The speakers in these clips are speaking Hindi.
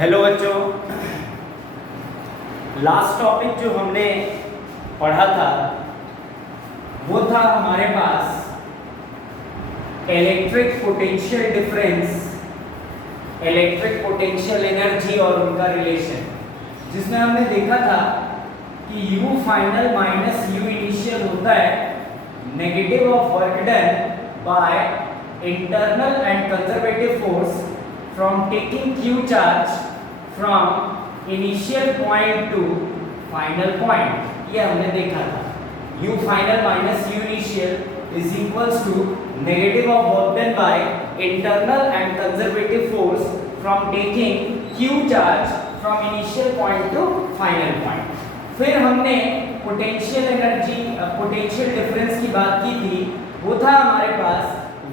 हेलो बच्चों, लास्ट टॉपिक जो हमने पढ़ा था वो था हमारे पास electric potential difference, electric potential energy और उनका रिलेशन, जिसमें हमने देखा था कि U final minus U initial होता है negative of work done by internal and conservative force from taking Q charge from initial point to final point. ये हमने देखा था U final minus U initial is equals to negative of work done by internal and conservative force from taking Q charge from initial point to final point. फिर हमने पोटेंशियल एनर्जी पोटेंशियल डिफरेंस की बात की थी। वो था हमारे पास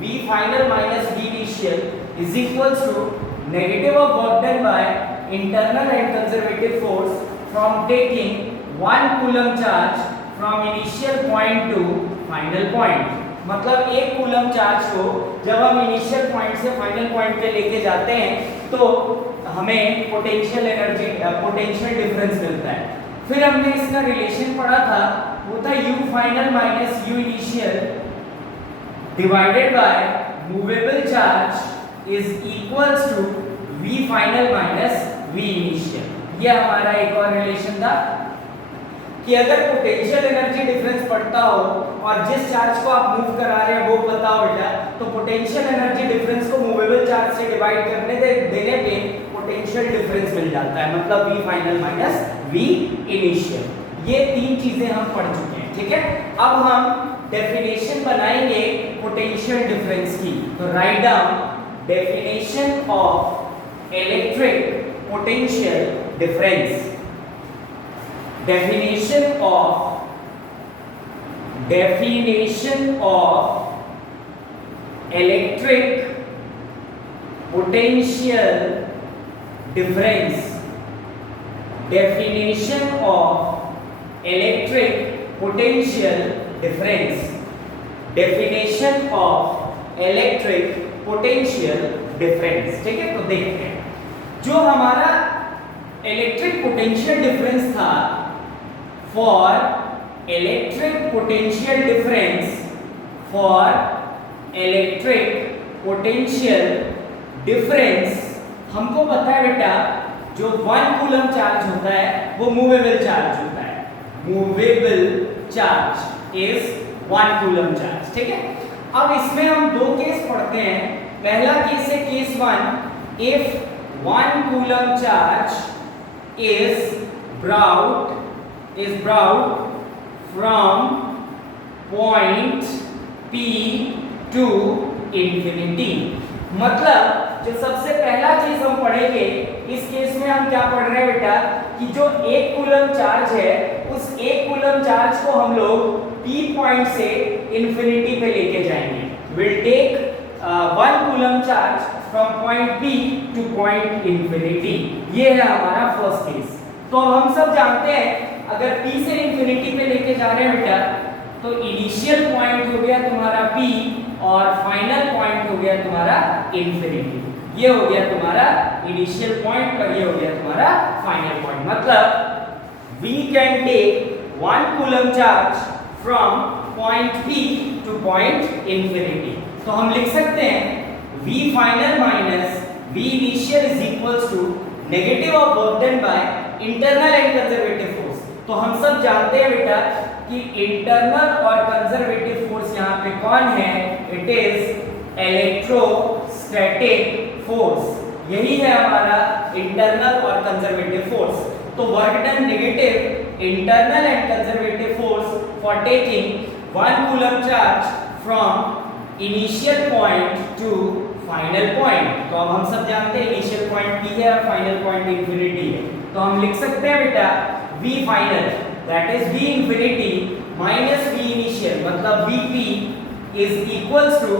V final minus V initial is equals to negative of work done by internal and conservative force from taking 1 coulomb charge from initial point to final point. मतलब 1 coulomb चार्ज को जब हम इनिशियल पॉइंट से फाइनल पॉइंट पे लेके जाते हैं तो हमें पोटेंशियल एनर्जी पोटेंशियल डिफरेंस मिलता है। फिर हमने इसका रिलेशन पढ़ा था, वो था U final minus U initial divided by movable charge is equals to V final minus V initial। ये हमारा एक और रिलेशन था कि अगर पोटेंशियल एनर्जी डिफरेंस पड़ता हो और जिस चार्ज को आप मूव करा रहे हैं वो पता हो बेटा, तो पोटेंशियल एनर्जी डिफरेंस को मूवेबल चार्ज से डिवाइड देने पे पोटेंशियल डिफरेंस मिल जाता है, मतलब V final minus V initial. ये तीन चीजें हम पढ़ चुके हैं, ठीक है। अब हम डेफिनेशन बनाएंगे पोटेंशियल डिफरेंस की। तो write down definition of electric potential difference. definition of electric potential difference, definition of electric potential difference, definition of electric potential difference। ठीक है, तो देखते हैं जो हमारा इलेक्ट्रिक पोटेंशियल डिफरेंस था, for electric potential difference, for electric potential difference हमको पता है बेटा, जो 1 कूलम चार्ज होता है वो मूवेबल चार्ज होता है। Movable charge is 1 coulomb charge, ठीक है। अब इसमें हम दो केस पढ़ते हैं। पहला केस है case 1, if 1 coulomb charge is brought from point P to infinity। मतलब जो सबसे पहला चीज हम पढ़ेंगे इस केस में, हम क्या पढ़ रहे हैं बेटा कि जो 1 कूलम चार्ज है उस 1 कूलम चार्ज को हम लोग P पॉइंट से इंफिनिटी पे लेके जाएंगे। Will take 1 coulomb charge from point P to point infinity. ये है हमारा फर्स्ट केस। तो हम सब जानते हैं अगर P से इंफिनिटी पे लेके जा रहे हैं बेटा, तो इनिशियल पॉइंट हो गया तुम्हारा P और फाइनल पॉइंट हो गया तुम्हारा इंफिनिटी। ये हो गया तुम्हारा इनिशियल पॉइंट और ये हो गया तुम्हारा फाइनल पॉइंट। मतलब we can take 1 coulomb charge from point P to point infinity. तो हम लिख सकते हैं V final minus V initial is equals to negative of work done by internal and conservative force। तो हम सब जानते हैं बेटा कि इंटरनल और कंजर्वेटिव फोर्स यहाँ पे कौन है? It is electrostatic force. यही है हमारा इंटरनल और कंजर्वेटिव फोर्स। तो work done negative internal and conservative force for taking 1 coulomb charge from initial point two final point. तो अब हम सब जानते हैं इनिशियल पॉइंट P है और फाइनल पॉइंट इंफिनिटी है। तो हम लिख सकते हैं बेटा V final that is V infinity minus V initial, मतलब Vp is equals to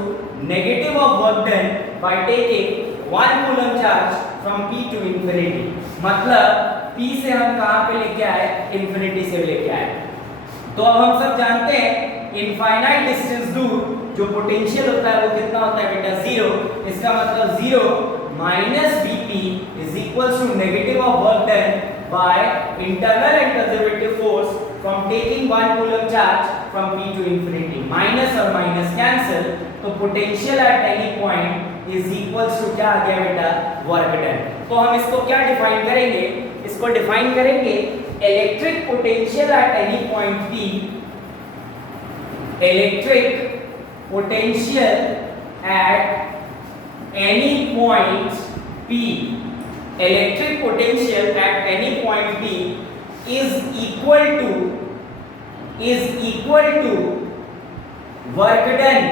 negative of work done by taking 1 coulomb charge from P to infinity. मतलब P से हम कहां पे लेके आए? इंफिनिटी से लेके आए। तो अब हम सब जानते हैं इनफाइनाइट डिस्टेंस दूर जो पोटेंशियल होता है वो कितना होता है बेटा? 0। इसका मतलब 0 minus V Vp is equals to negative of work done by internal and conservative force from taking 1 coulomb charge from P to infinity. Minus और माइनस कैंसिल, तो potential at any point is equals to क्या आ गया बेटा, वर्क डन। तो हम इसको क्या डिफाइन करेंगे, इसको डिफाइन करेंगे electric potential at any point P, electric potential at any point P, electric potential at any point P is equal to work done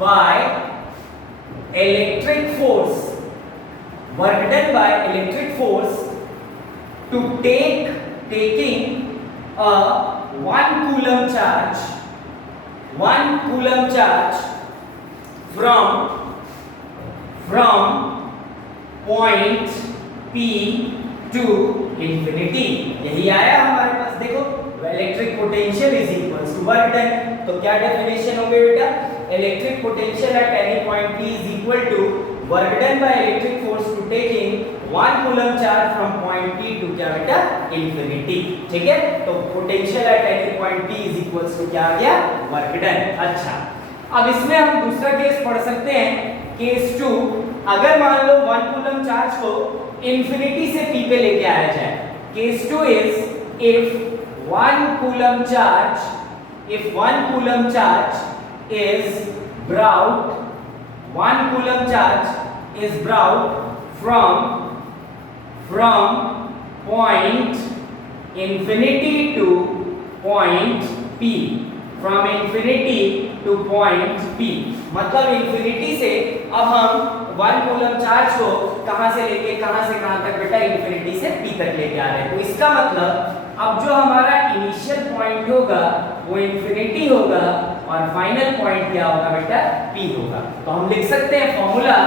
by electric force, work done by electric force to taking a 1 coulomb charge from point P to infinity. यही आया हमारे पास, देखो electric potential is equals to work done. तो क्या डेफिनेशन हो गई बेटा, electric potential at any point P is equal to work done by electric force to taking 1 coulomb charge from point P to क्या बेटा, इंफिनिटी। ठीक है, तो potential at any point P is equals to क्या आ गया, वर्क डन। अच्छा, अब इसमें हम दूसरा केस पढ़ सकते हैं, केस 2। अगर मान लो 1 कूलम चार्ज को इंफिनिटी से P पे लेके आया जाए। Case 2 is if 1 coulomb charge is brought, 1 coulomb charge is brought from point infinity to point P, from infinity to point P। मतलब इंफिनिटी से अब हम 1 कूलम चार्ज को कहां से कहां तक बेटा, इंफिनिटी से P तक लेके आ रहे हैं। तो इसका मतलब अब जो हमारा इनिशियल पॉइंट होगा वो इंफिनिटी होगा और फाइनल पॉइंट क्या होगा बेटा, P होगा। तो हम लिख सकते हैं formula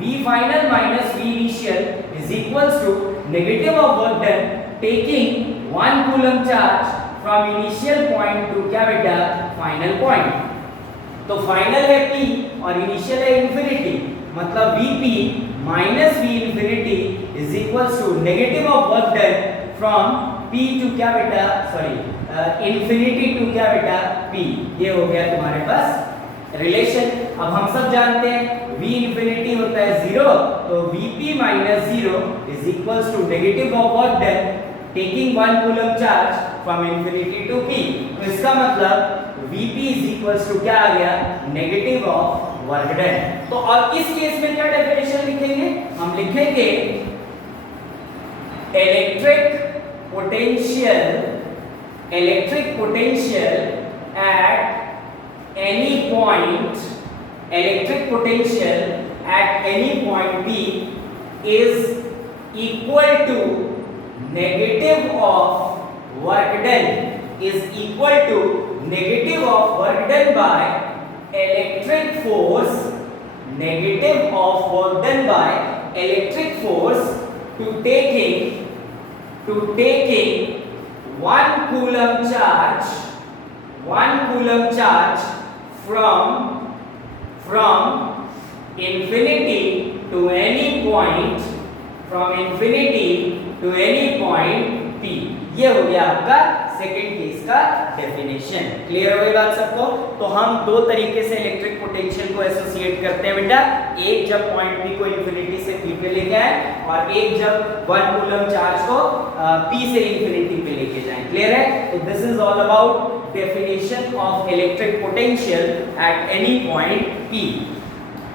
V final minus V initial is equals to negative of work done taking 1 coulomb charge from initial point to क्या बेटा, फाइनल पॉइंट। तो फाइनल है P और इनिशियल है इंफिनिटी, मतलब Vp minus V infinity is equals to negative of work done from P to क्या बेटा, सॉरी इंफिनिटी टू क्या बेटा, P। ये हो गया तुम्हारे पास रिलेशन। अब हम सब जानते हैं V इंफिनिटी होता है 0, तो Vp minus 0 is equals to negative of work done taking 1 coulomb charge from infinity to P। तो इसका मतलब Vp इज इक्वल्स टू क्या आ गया, नेगेटिव ऑफ वर्क डन। तो और इस केस में क्या डेफिनेशन लिखेंगे, हम लिखेंगे electric potential at any point P is equal to negative of work done, is equal to negative of work done by electric force, negative of work done by electric force to taking 1 coulomb charge from infinity to any point, P। ये हो गया आपका सेकंड केस का डेफिनेशन। क्लियर हो गई बात सबको। तो हम दो तरीके से इलेक्ट्रिक पोटेंशियल को एसोसिएट करते हैं बेटा, एक जब पॉइंट P को इंफिनिटी से P पे लेके आए और एक जब 1 कूलम चार्ज को P से इंफिनिटी पे लेके जाएं। क्लियर है? तो this is all about definition of electric potential at any point P।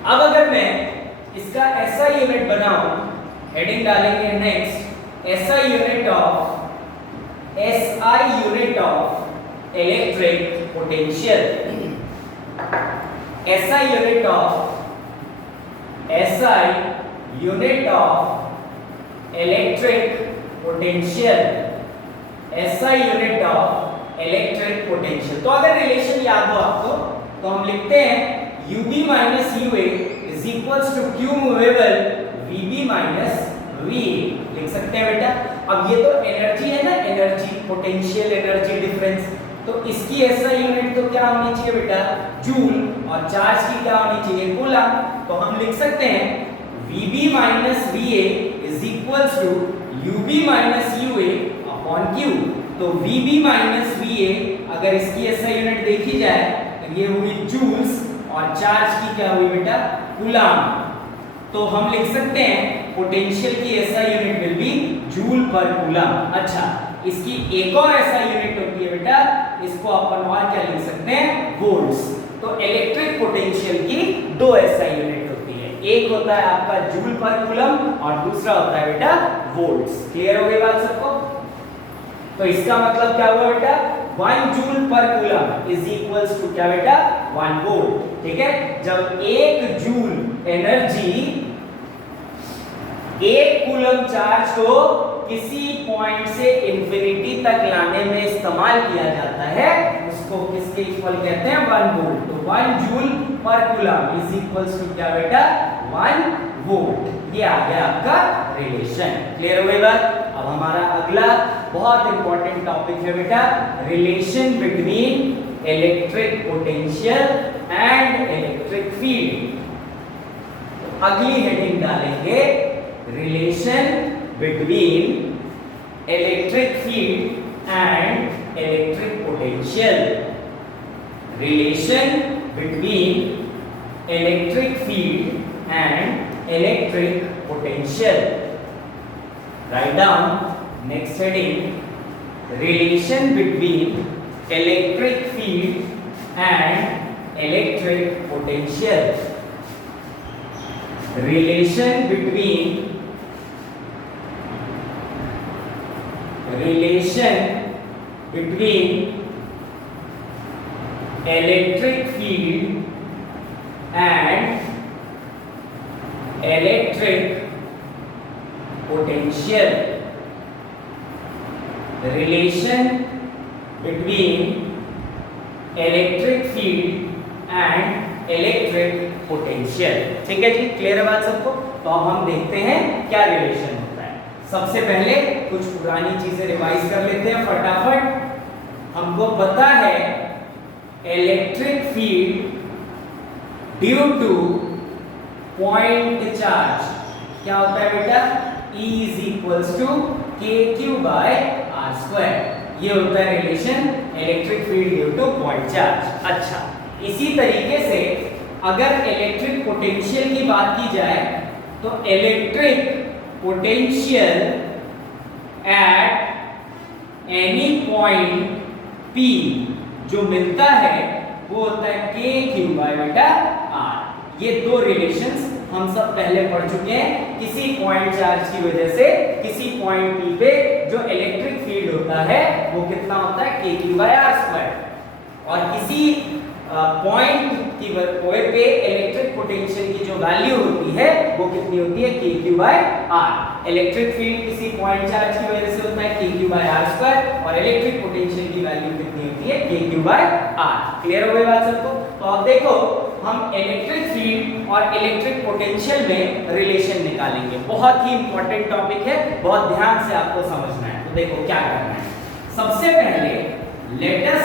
अब अगर मैं इसका ऐसा यूनिट बनाऊं, हेडिंग डालेंगे next, SI unit of electric potential, SI unit of electric potential, SI unit of electric potential। तो अगर रिलेशन याद हो आपको तो हम लिखते हैं UB minus UA is equals to Q movable VB minus VA, लिख सकते हैं बेटा। अब ये तो एनर्जी है ना, एनर्जी पोटेंशियल एनर्जी डिफरेंस, तो इसकी एसआई यूनिट तो क्या होनी चाहिए बेटा, जूल, और चार्ज की क्या होनी चाहिए, कूलम। तो हम लिख सकते हैं VB minus VA is equals to UB minus UA upon Q। तो VB माइनस VA अगर इसकी SI यूनिट देखी जाए तो ये हुई जूल्स और चार्ज की क्या हुई बेटा, कूलम। तो हम लिख सकते हैं पोटेंशियल की SI unit will be joule पर कूलम। अच्छा, इसकी एक और SI यूनिट होती है बेटा, इसको अपन और क्या लिख सकते हैं, वोल्ट्स। तो इलेक्ट्रिक पोटेंशियल की दो SI यूनिट होती है, एक होता है आपका जूल पर कूलम और दूसरा होता है बेटा वोल्ट्स। क्लियर हो गई बात सबको? तो इसका मतलब क्या हुआ बेटा, 1 जूल पर कूलम इज इक्वल्स टू क्या बेटा, 1 वोल्ट। ठीक है, जब 1 जूल एनर्जी 1 कूलम चार्ज को किसी पॉइंट से इंफिनिटी तक लाने में इस्तेमाल किया जाता है, उसको किसके इक्वल कहते हैं, 1 वोल्ट। तो 1 जूल पर कूलम इज इक्वल्स टू क्या बेटा, 1 वोल्ट। ये आ गया आपका रिलेशन। क्लियर हो गई बात? अब हमारा अगला बहुत इंपॉर्टेंट टॉपिक है बेटा, relation between electric potential and electric field. तो अगली हेडिंग डालेंगे relation between electric field and electric potential. Relation between electric field and electric potential. Write down next heading, relation between electric field and electric potential. Relation between electric field and electric potential. The relation between electric field and electric potential. ठीक है जी, क्लियर है बात सबको? तो अब हम देखते हैं क्या रिलेशन होता है। सबसे पहले कुछ पुरानी चीजें रिवाइज कर लेते हैं फटाफट। हमको पता है electric field due two point charge क्या होता है बेटा, E is equals to KQ by R square। ये होता है relation electric field due two point charge. अच्छा, इसी तरीके से अगर इलेक्ट्रिक पोटेंशियल की बात की जाए तो electric potential at any point P जो मिलता है वो होता है KQ by बेटा R। ये दो रिलेशंस हम सब पहले पढ़ चुके हैं। किसी पॉइंट चार्ज की वजह से किसी पॉइंट P पे जो इलेक्ट्रिक फील्ड होता है वो कितना होता है, KQ by R स्क्वायर। और किसी पॉइंट की पे इलेक्ट्रिक पोटेंशियल की जो वैल्यू होती है वो कितनी होती है, KQ by R। Electric field किसी पॉइंट चार्ज की वजह से होता है KQ by R स्क्वायर और इलेक्ट्रिक पोटेंशियल की वैल्यू कितनी होती है, KQ by R। क्लियर हो गई बात सबको? तो अब देखो हम इलेक्ट्रिक फील्ड और इलेक्ट्रिक पोटेंशियल में रिलेशन निकालेंगे। बहुत ही इंपॉर्टेंट टॉपिक है, बहुत ध्यान से आपको समझना है। तो देखो क्या करना है। सबसे पहले let us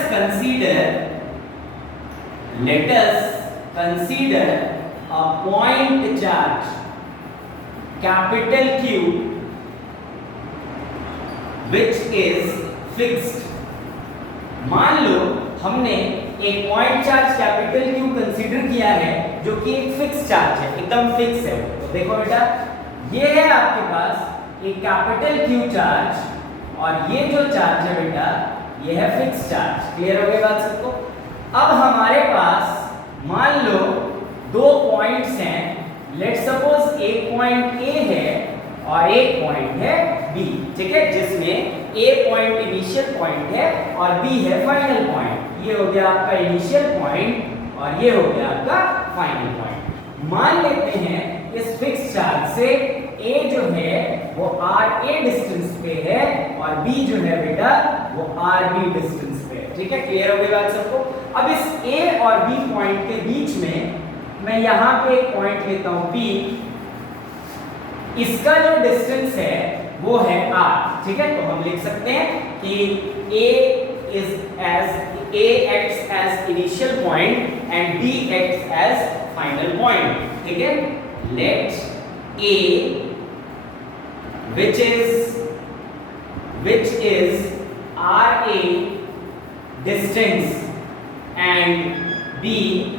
consider a point charge capital Q which is fixed। मान लो हमने एक point charge capital Q consider किया है जो कि एक फिक्स चार्ज है, एकदम फिक्स है। तो देखो बेटा, ये है आपके पास एक कैपिटल Q चार्ज और ये जो चार्ज है बेटा ये है फिक्स चार्ज। क्लियर हो गई बात सबको? अब हमारे पास मान लो दो पॉइंट्स हैं। लेट्स सपोज एक पॉइंट A है और एक पॉइंट है B। ठीक है, जिसमें A पॉइंट इनिशियल पॉइंट है और B है फाइनल पॉइंट। ये हो गया आपका इनिशियल पॉइंट और ये हो गया आपका फाइनल पॉइंट। मान लेते हैं इस फिक्स चार्ज से A जो है वो RA डिस्टेंस पे है और B जो है बेटा वो RB डिस्टेंस पे है। ठीक है, क्लियर हो गई बात सबको? अब इस A और B पॉइंट के बीच में मैं यहाँ पे एक पॉइंट लेता हूँ P। इसका जो डिस्टेंस है वो है R। ठीक है, तो हम लिख सकते हैं कि A acts as initial point and B acts as final point। ठीक है, let A, which is RA distance, and B,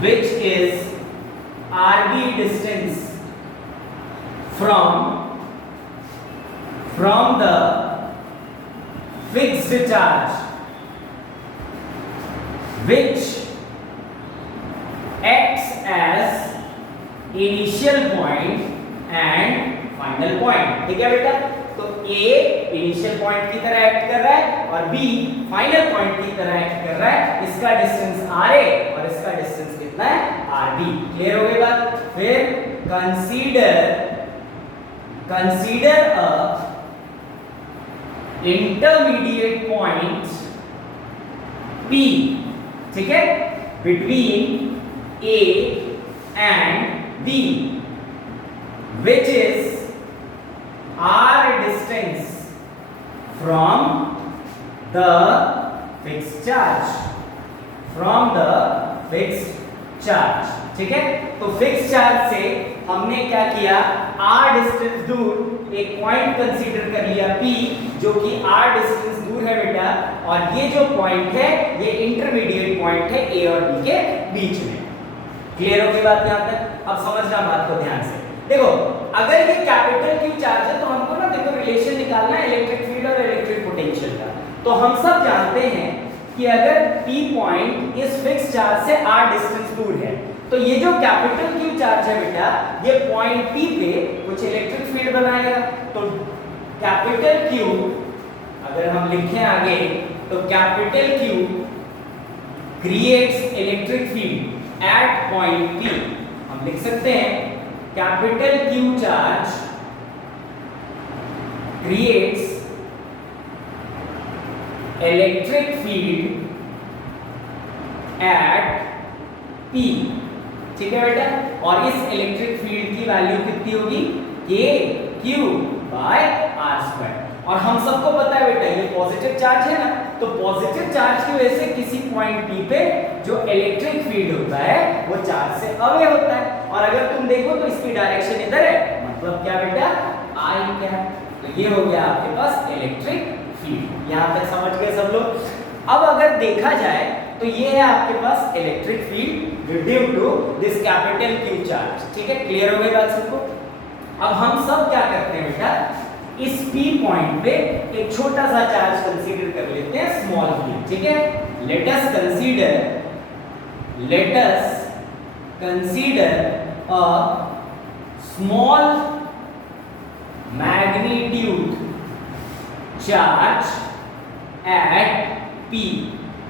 which is RB distance from the fixed charge, which acts as initial point and final point. ठीक है बेटा, तो A इनिशियल पॉइंट की तरह एक्ट कर रहा है और B फाइनल पॉइंट की तरह एक्ट कर रहा है। इसका डिस्टेंस RA और इसका डिस्टेंस कितना है RB। क्लियर हो गई बात। फिर consider a intermediate point P, ठीक है, between A and B, which is R distance from the fixed charge, ठीक है। तो फिक्स चार्ज से हमने क्या किया, R डिस्टेंस दूर एक पॉइंट कंसीडर कर लिया P, जो कि R डिस्टेंस दूर है बेटा, और ये जो पॉइंट है ये इंटरमीडिएट पॉइंट है A और B के बीच में। क्लियर हो गई बात यहाँ तक। अब समझना बात को ध्यान से। देखो, अगर ये कैपिटल Q चार्ज है तो हमको ना देखो रिलेशन निकालना है इलेक्ट्रिक फील्ड और इलेक्ट्रिक पोटेंशियल का। तो हम सब जानते हैं कि अगर P पॉइंट इस फिक्स चार्ज से R डिस्टेंस दूर है, तो ये जो कैपिटल Q चार्ज है बेटा, ये पॉइंट P पे कुछ इलेक्ट्रिक फील्ड बनाएगा। तो कैपिटल Q अगर हम लिखें आगे, तो capital Q creates electric field eight point P। हम लिख सकते हैं capital Q charge creates electric field at P, ठीक है बेटा। और इस इलेक्ट्रिक फील्ड की वैल्यू कितनी होगी, KQ बाय R स्क्वायर। और हम सबको पता है बेटा ये पॉजिटिव चार्ज है ना, तो पॉजिटिव चार्ज की वजह से किसी पॉइंट P पे जो इलेक्ट्रिक फील्ड होता है वो चार्ज से अवे होता है। और अगर तुम देखो तो इसकी डायरेक्शन इधर है, मतलब क्या बेटा, I कैप। तो ये हो गया आपके पास इलेक्ट्रिक फील्ड। यहां तक समझ गए सब लोग। अब अगर देखा जाए तो ये है आपके पास electric field due to this capital Q charge. ठीक है, क्लियर हो गई बात सबको। अब हम सब क्या करते हैं बेटा, इस P पॉइंट पे एक छोटा सा चार्ज कंसीडर कर लेते हैं, स्मॉल q। ठीक है, let us consider a small magnitude charge at P।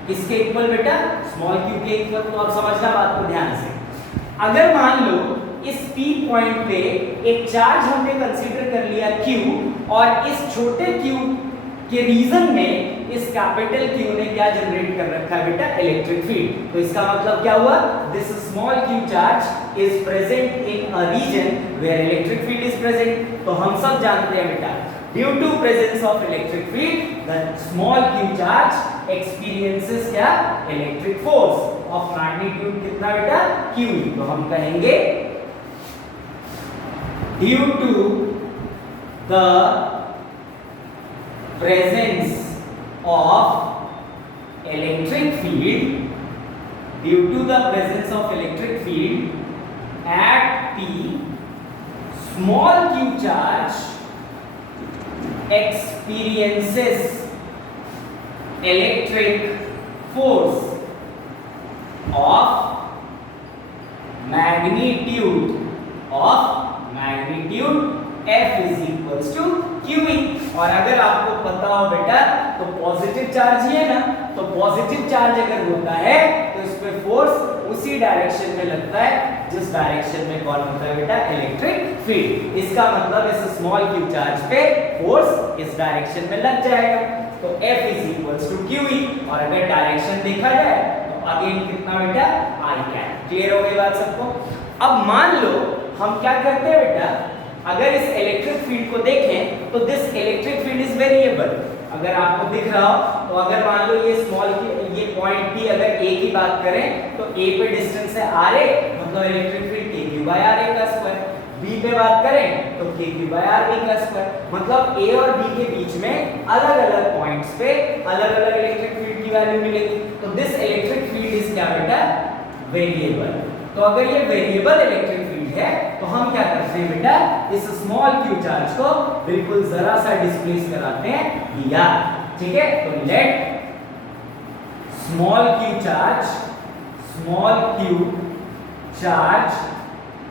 किसके इक्वल बेटा, स्मॉल q के इक्वल। तो अब समझना बात को ध्यान से। अगर मान लो इस P पॉइंट पे एक चार्ज हमने कंसीडर कर लिया Q, और इस छोटे Q के रीजन में इस कैपिटल Q ने क्या जनरेट कर रखा है बेटा, इलेक्ट्रिक फील्ड। तो इसका मतलब क्या हुआ, this small q charge is present in a region where electric field is present. तो हम सब जानते हैं बेटा, due to presence of electric field the small q charge experiences क्या, इलेक्ट्रिक फोर्स ऑफ मैग्नीट्यूड कितना बेटा, q। तो हम कहेंगे ड्यू टू द presence of electric field, due to the presence of electric field at P, small q charge experiences electric force of magnitude F is equals to QE। और अगर आपको पता हो बेटा तो पॉजिटिव चार्ज ही है ना, तो पॉजिटिव चार्ज अगर होता है तो इस पे फोर्स उसी डायरेक्शन में लगता है जिस डायरेक्शन में कौन होता है बेटा, इलेक्ट्रिक फील्ड। इसका मतलब इस स्मॉल q चार्ज पे फोर्स इस डायरेक्शन में लग जाएगा। तो F is equals to QE। और अगर डायरेक्शन देखा जाए तो अगेन कितना बेटा, I कैप। क्लियर हो गई बात सबको। अब मान लो हम क्या करते हैं बेटा, अगर इस इलेक्ट्रिक फील्ड को देखें तो this electric field is variable. अगर आपको दिख रहा हो तो अगर मान लो ये स्मॉल ये पॉइंट P अगर A की बात करें तो A पे डिस्टेंस है RA, मतलब electric field KQ by RA का स्क्वायर। b पे बात करें तो k cube by r b का स्क्वायर, मतलब a और b के बीच में अलग अलग पॉइंट्स पे अलग अलग इलेक्ट्रिक फील्ड की वैल्यू मिलेगी। तो दिस इलेक्ट्रिक फील्ड इज क्या बेटा, वेरिएबल। तो अगर ये वेरिएबल इलेक्ट्रिक फील्ड है तो हम क्या करते हैं बेटा, इस स्मॉल q चार्ज को बिल्कुल जरा सा डिस्प्लेस कराते हैं dr, ठीक है। तो let small q charge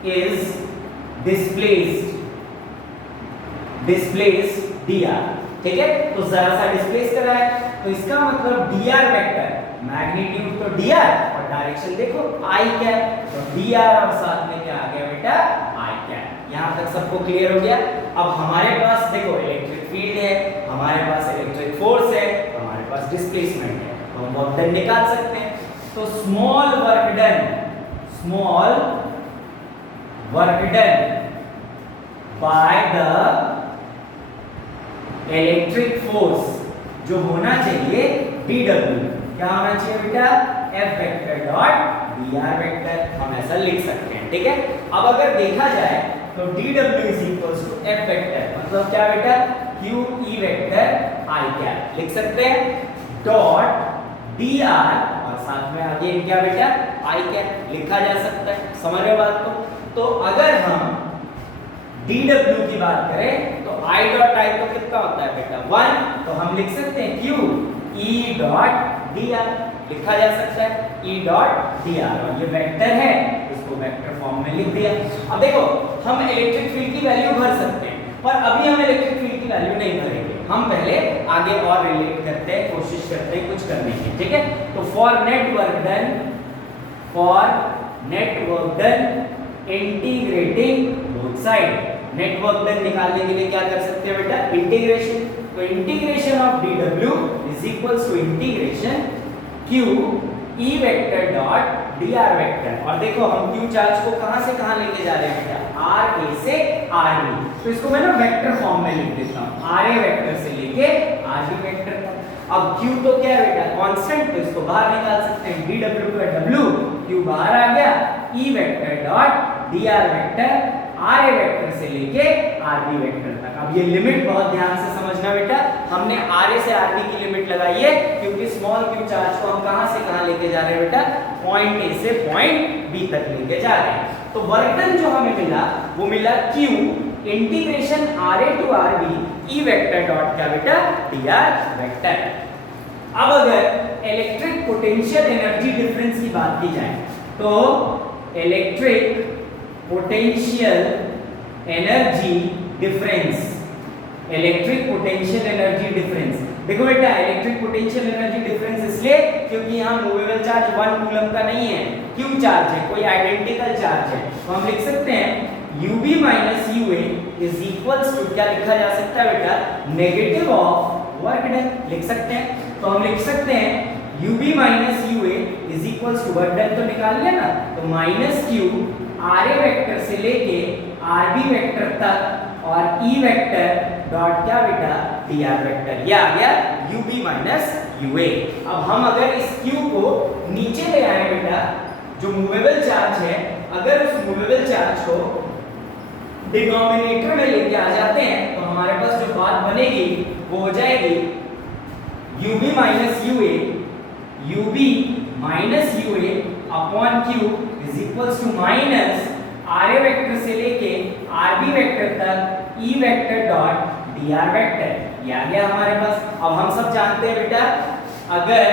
is displaced dr, ठीक है। तो जरा सा डिस्प्लेस करा है तो इसका मतलब dr वेक्टर, मैग्नीट्यूड तो dr और डायरेक्शन देखो i क्या है, तो dr और साथ में क्या आ गया बेटा, i क्या है। यहां तक सबको क्लियर हो गया। अब हमारे पास देखो इलेक्ट्रिक फील्ड है, हमारे पास इलेक्ट्रिक फोर्स है, हमारे पास डिस्प्लेसमेंट है, तो हम वर्क डन निकाल सकते हैं। तो small work done by the electric force जो होना चाहिए dw, क्या होना चाहिए बेटा, F vector dot dr vector, हम ऐसा लिख सकते हैं, ठीक है। अब अगर देखा जाए तो dw is equals to F vector, मतलब क्या बेटा, q e वेक्टर i क्या लिख सकते हैं, डॉट dr और साथ में आगे क्या बेटा, i क्या लिखा जा सकता है। समझ रहे हो बात को। तो अगर हम dw की बात करें तो i डॉट i तो कितना होता है बेटा 1, तो हम लिख सकते हैं q e डॉट dr, लिखा जा सकता है e डॉट dr, और ये वेक्टर है इसको वेक्टर फॉर्म में लिख दिया। अब देखो हम इलेक्ट्रिक फील्ड की वैल्यू भर सकते हैं, पर अभी हम इलेक्ट्रिक फील्ड की वैल्यू नहीं भरेंगे, हम पहले आगे और रिलेट करते हैं, कोशिश करते हैं कुछ करने की, ठीक है। तो for net work done integrating both side, net work done निकालने के लिए क्या कर सकते हैं बेटा, इंटीग्रेशन। तो integration of dw is equals to integration q e vector dot dr vector, और देखो हम q चार्ज को कहां से कहां लेके जा रहे हैं बेटा, ra से rb, तो इसको मैं ना वेक्टर फॉर्म में लिख देता हूं, ra वेक्टर से लेके rb वेक्टर तक। अब q तो क्या है बेटा, कांस्टेंट, तो इसको बाहर निकाल सकते हैं, dw का w, q बाहर आ गया, e vector dot dr vector ra vector से लेके rb वेक्टर तक। अब ये लिमिट बहुत ध्यान से समझना बेटा, हमने ra से rb की लिमिट लगाई है क्योंकि स्मॉल q चार्ज को हम कहां से कहां लेके जा रहे हैं बेटा, पॉइंट a से पॉइंट b तक लेके जा रहे हैं। तो वर्क डन जो हमें मिला वो मिला q integration ra to rb e vector dot क्या बेटा, dr वेक्टर। अब अगर इलेक्ट्रिक पोटेंशियल एनर्जी डिफरेंस की बात की जाए तो इलेक्ट्रिक पोटेंशियल एनर्जी डिफरेंस, देखो बेटा इलेक्ट्रिक पोटेंशियल एनर्जी डिफरेंस इसलिए क्योंकि यहाँ मूवेबल चार्ज 1 कूलम का नहीं है, q चार्ज है, कोई आइडेंटिकल चार्ज है, तो हम लिख सकते हैं ub minus ua is equals to, क्या लिखा जा सकता है बेटा, नेगेटिव ऑफ वर्क डन, लिख सकते हैं। तो हम लिख सकते हैं ub minus ua is equals to, work done तो निकाल लिया ना, तो माइनस q ra वेक्टर से लेके rb वेक्टर तक और e वेक्टर डॉट क्या बेटा, dr वेक्टर, ये आ गया ub माइनस ua। अब हम अगर इस q को नीचे ले आए बेटा, जो मूवेबल चार्ज है, अगर उस मूवेबल चार्ज को डिनोमिनेटर में लेके आ जाते हैं तो हमारे पास जो बात बनेगी वो हो जाएगी ub minus ua upon q is equals to minus ra vector से लेके rb वेक्टर तक e vector dot dr vector, ये आ गया हमारे पास। अब हम सब जानते हैं बेटा, अगर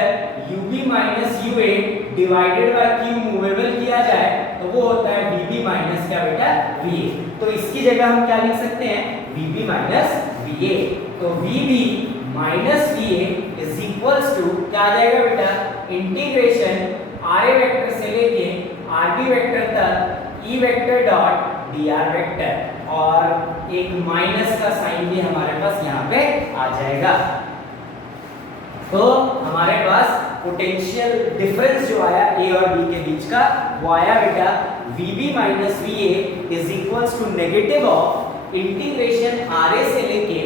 ub minus ua divided by q movable किया जाए तो वो होता है vb माइनस क्या बेटा, va, तो इसकी जगह हम क्या लिख सकते हैं, vb माइनस va। तो vb minus va is equals to क्या आ जाएगा बेटा, इंटीग्रेशन ra वेक्टर से लेके rb वेक्टर तक e vector dot dr vector, और एक माइनस का साइन भी हमारे पास यहाँ पे आ जाएगा। तो हमारे पास पोटेंशियल डिफरेंस जो आया a और b के बीच का वो आया बेटा vb minus va is equals to negative of integration ra से लेके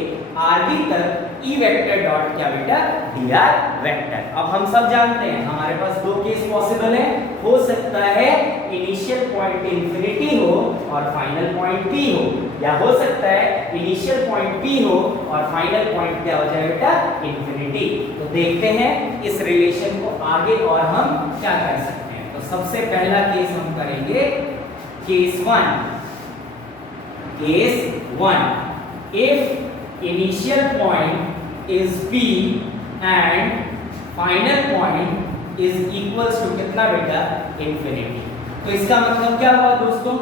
rb तक ई वेक्टर डॉट क्या बेटा डी आर वेक्टर। अब हम सब जानते हैं हमारे पास दो केस पॉसिबल है, हो सकता है इनिशियल पॉइंट इंफिनिटी हो और फाइनल पॉइंट पी हो, या हो सकता है इनिशियल पॉइंट पी हो और फाइनल पॉइंट क्या हो जाए बेटा इंफिनिटी। तो देखते हैं इस रिलेशन को आगे और हम क्या कर सकते हैं। तो सबसे पहला केस हम करेंगे case one, if initial point is P and final point is equals to कितना बेटा infinity। तो इसका मतलब क्या हुआ दोस्तों,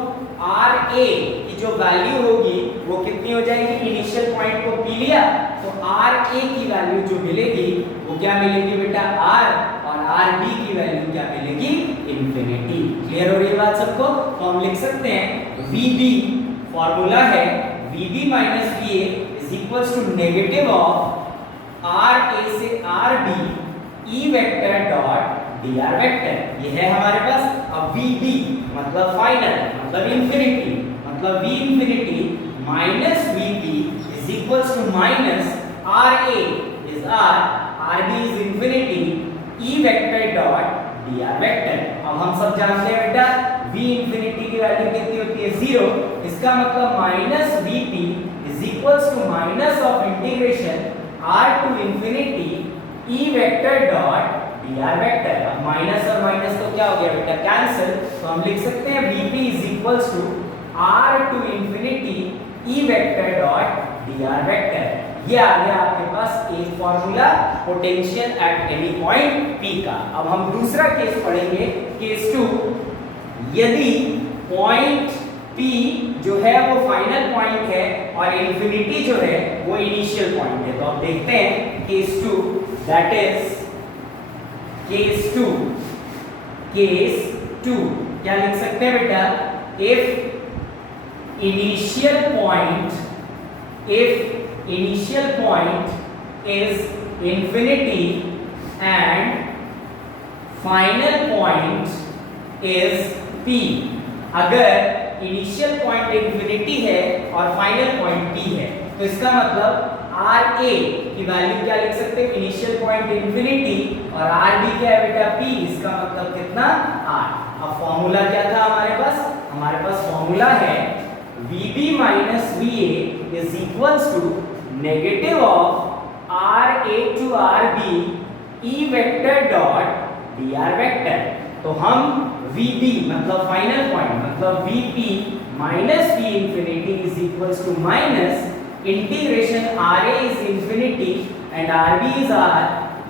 RA की जो वैल्यू होगी वो कितनी हो जाएगी, इनिशियल पॉइंट को P लिया तो RA की वैल्यू जो मिलेगी वो क्या मिलेगी बेटा R, और RB की वैल्यू क्या मिलेगी इंफिनिटी। क्लियर हो रही है बात सबको। तो हम लिख सकते हैं VB फॉर्मूला है VB minus VA is equals to negative of RA से RB E vector dot DR vector. ये है हमारे पास। अब VB मतलब फाइनल मतलब इंफिनिटी, मतलब V infinity minus VB is equals to minus RA is R, RB is infinity E vector dot DR vector. अब हम सब जानते हैं बेटा V इंफिनिटी की वैल्यू कितनी होती है 0, इसका मतलब minus VP is equals to minus of integration R to infinity E vector dot DR vector. अब माइनस और माइनस तो क्या हो गया बेटा कैंसिल, तो हम लिख सकते हैं VP is equals to R to infinity E vector dot DR vector. ये आ गया आपके पास एक formula potential at any point P का। अब हम दूसरा केस पढ़ेंगे केस 2, यदि पॉइंट P जो है वो फाइनल पॉइंट है और इंफिनिटी जो है वो इनिशियल पॉइंट है। तो अब देखते हैं केस 2, दैट इज केस 2 क्या लिख सकते हैं बेटा, if initial point is infinity and final point is P। अगर इनिशियल पॉइंट इंफिनिटी है और फाइनल पॉइंट P है तो इसका मतलब RA की वैल्यू क्या लिख सकते हैं, इनिशियल पॉइंट इंफिनिटी और RB क्या है बेटा P, इसका मतलब कितना R। अब फॉर्मूला क्या था हमारे पास फॉर्मूला है VB minus VA is equals to negative of RA to RB E vector dot DR vector. तो हम VB मतलब फाइनल पॉइंट मतलब VP minus V infinity is equals to minus integration RA is infinity and RB is R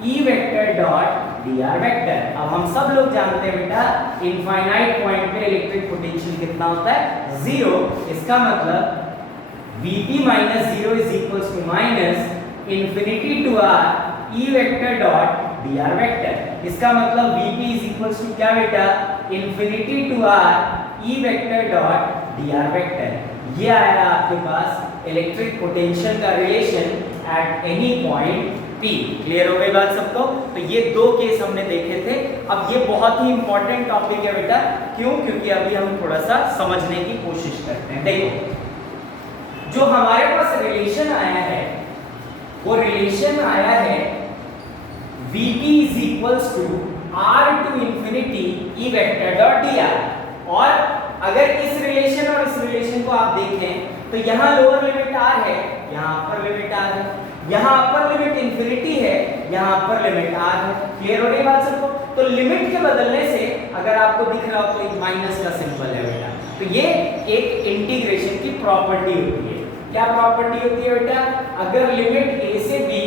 E vector dot DR vector. अब हम सब लोग जानते हैं बेटा इनफाइनाइट पॉइंट पे इलेक्ट्रिक पोटेंशियल कितना होता है 0, इसका मतलब VP minus 0 is equals to minus infinity to R E vector dot DR vector. इसका मतलब VP इज इक्वल्स टू क्या बेटा, infinity to R E vector dot DR vector. ये आया आपके पास इलेक्ट्रिक पोटेंशियल का relation at any point P। Clear हो गई बात सबको। तो ये दो केस हमने देखे थे। अब ये बहुत ही इंपॉर्टेंट टॉपिक है बेटा, क्यों, क्योंकि अभी हम थोड़ा सा समझने की कोशिश करते हैं। देखो जो हमारे पास रिलेशन आया है वो रिलेशन आया है VP is equals to R to infinity E vector dot dr। और अगर इस रिलेशन और इस रिलेशन को आप देखें तो यहाँ लोअर लिमिट R है, यहाँ अपर लिमिट R है, यहाँ अपर लिमिट इंफिनिटी है, यहाँ अपर लिमिट R है। क्लियर हो रही है बात सबको। तो लिमिट के बदलने से अगर आपको दिख रहा हो तो एक माइनस का सिंबल है बेटा, तो ये एक इंटीग्रेशन की प्रॉपर्टी होती है। क्या प्रॉपर्टी होती है बेटा, अगर लिमिट a से b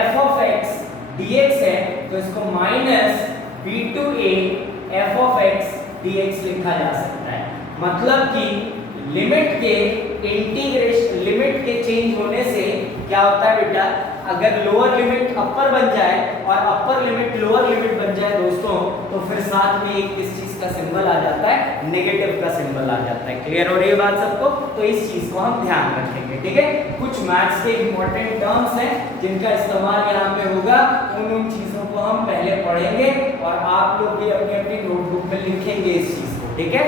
f of x dx है तो इसको minus b to a f of x dx लिखा जा सकता है। मतलब कि लिमिट के इंटीग्रेशन, लिमिट के चेंज होने से क्या होता है बेटा, अगर लोअर लिमिट अपर बन जाए और अपर लिमिट लोअर लिमिट बन जाए दोस्तों, तो फिर साथ में एक किस चीज का सिंबल आ जाता है, नेगेटिव का सिंबल आ जाता है। क्लियर हो रही है बात सबको। तो इस चीज को हम ध्यान रखेंगे, ठीक है। कुछ मैथ्स के इंपॉर्टेंट टर्म्स हैं जिनका इस्तेमाल यहाँ पे होगा, उन चीजों को हम पहले पढ़ेंगे और आप लोग भी अपनी अपनी नोटबुक में लिखेंगे इस चीज को, ठीक है।